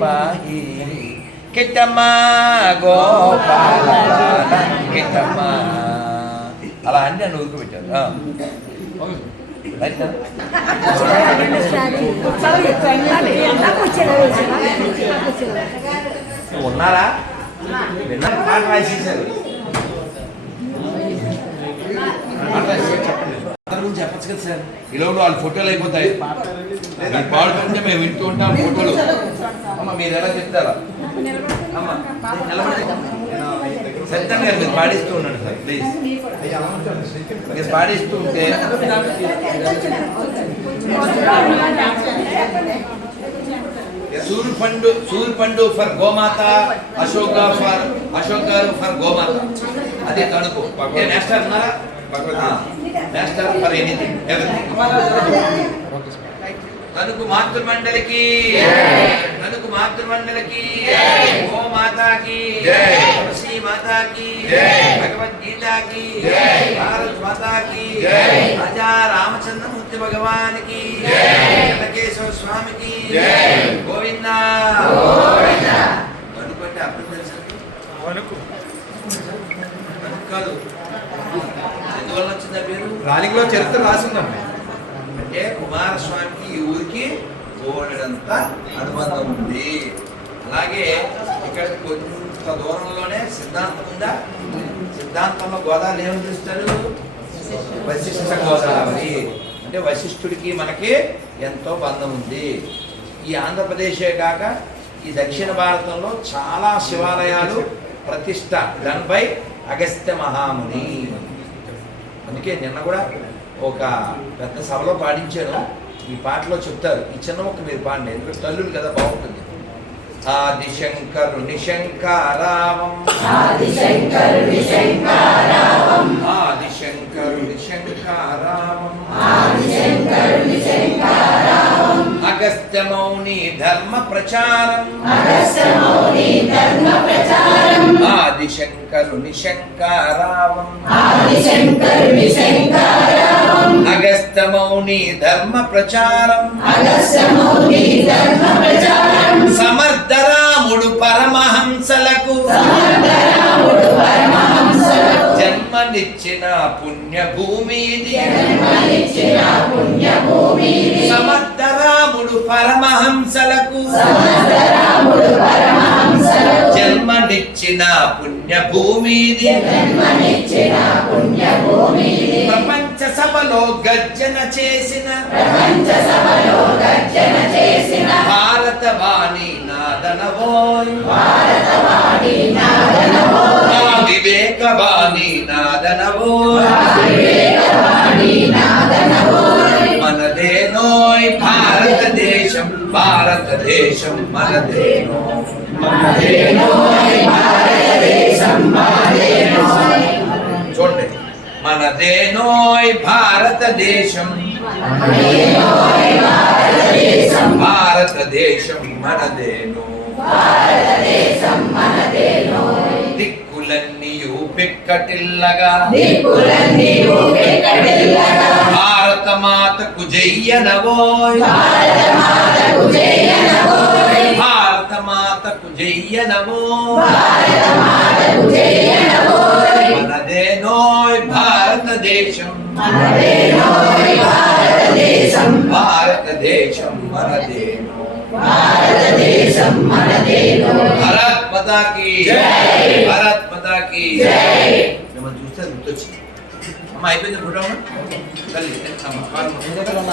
పాహి కిట్టమ్మ గోపాల కిట్టమ్మ అలా అని నన్ను ఊరుకుపెట్టారు ఉన్నారా రాసేసారు కదా సార్? ఇలా వాళ్ళు ఫోటోలు అయిపోతాయి. మీరు పాడుతుంటే మేము వింటూ ఉంటాం ఫోటోలు. అమ్మ మీరు ఎలా చెప్తారా? అమ్మ సత్యం గారు మీరు పాడిస్తూ ఉండండి సార్ ప్లీజ్ మీరు పాడిస్తూ ఉంటే సూర్య పండు ఫర్ గోమాత అశోక్ ఫర్ అశోక్ గారు ఫర్ గోమాత. అదే తణుకు. నేస్టర్ ఉన్నారా? నేస్టర్ ఫర్ ఎనీథింగ్ ఎవ్రీథింగ్ తణుకు మాతృమండలికి. తణుకు మాతృమండలికి. ఓ మాతాకి తులసి మాతాకి భగవద్గీతకి. భారత్ మాతాకి రాజా రామచంద్రమూర్తి భగవానికి. కేశవ స్వామికి గోవింద. తణుకు అంటే అర్థం తెలుసా కాదు. ఎందువల్ల వచ్చిందా పేరు రాలింగ్లో చరిత్ర రాసిందండి. అంటే కుమారస్వామికి ఈ ఊరికి ఓడడంత అనుబంధం ఉంది. అలాగే ఇక్కడ కొంత దూరంలోనే సిద్ధాంతం ఉందా? సిద్ధాంతంలో గోదావరి ఏమని చూస్తారు? వశిష్ఠ గోదావరి. అంటే వశిష్ఠుడికి మనకి ఎంతో బంధం ఉంది. ఈ ఆంధ్రప్రదేశే కాక ఈ దక్షిణ భారతంలో చాలా శివాలయాలు ప్రతిష్ట. డన్ బై అగస్త్య మహాముని. అందుకే నిన్న కూడా ఒక పెద్ద సభలో పాడించాను ఈ పాటలో చెప్తారు ఈ చిన్న మొక్క మీరు పాడండి ఎందుకంటే తల్లులు కదా బాగుంటుంది. ఆదిశంకరుని శంకారావం ఆదిశంకరుని శంకారావం అగస్త్య మౌని ధర్మ ప్రచారం. ఆదిశంకరుని శంకారావం అగస్త్య మౌని ధర్మ ప్రచారం. సమర్థరాముడు జన్మనిచ్చిన పుణ్యభూమి సమర్థరాముడు పరమహంసలకు. జన్మనిచ్చిన పుణ్యభూమి ప్రపంచ సభలో గర్జన చేసిన. భారత వాణి నాదనవోయ్ ఆ వివేక వాణి నాదనవోయ్. మనదేనోయ్ భారతదేశం భారతదేశం మనదేనో. చూడండి మనదేనోయ్ భారతదేశం భారతదేశం మనదేనో. దిక్కులన్నీయు పిక్కటిల్లగా భారత మాతకు జయ్యనవోయ్ భారత మాతకు జయ్యనవోయ్ మనదేనోయ్ భారతదేశం. భారతదేశం. మనదేనో భారత్ మాతాకి భారత్ మాతాకి మిమ్మల్ని చూస్తే గుర్తొచ్చింది అమ్మ అయిపోయింది ఫోటో అమ్మ తల్లి అమ్మ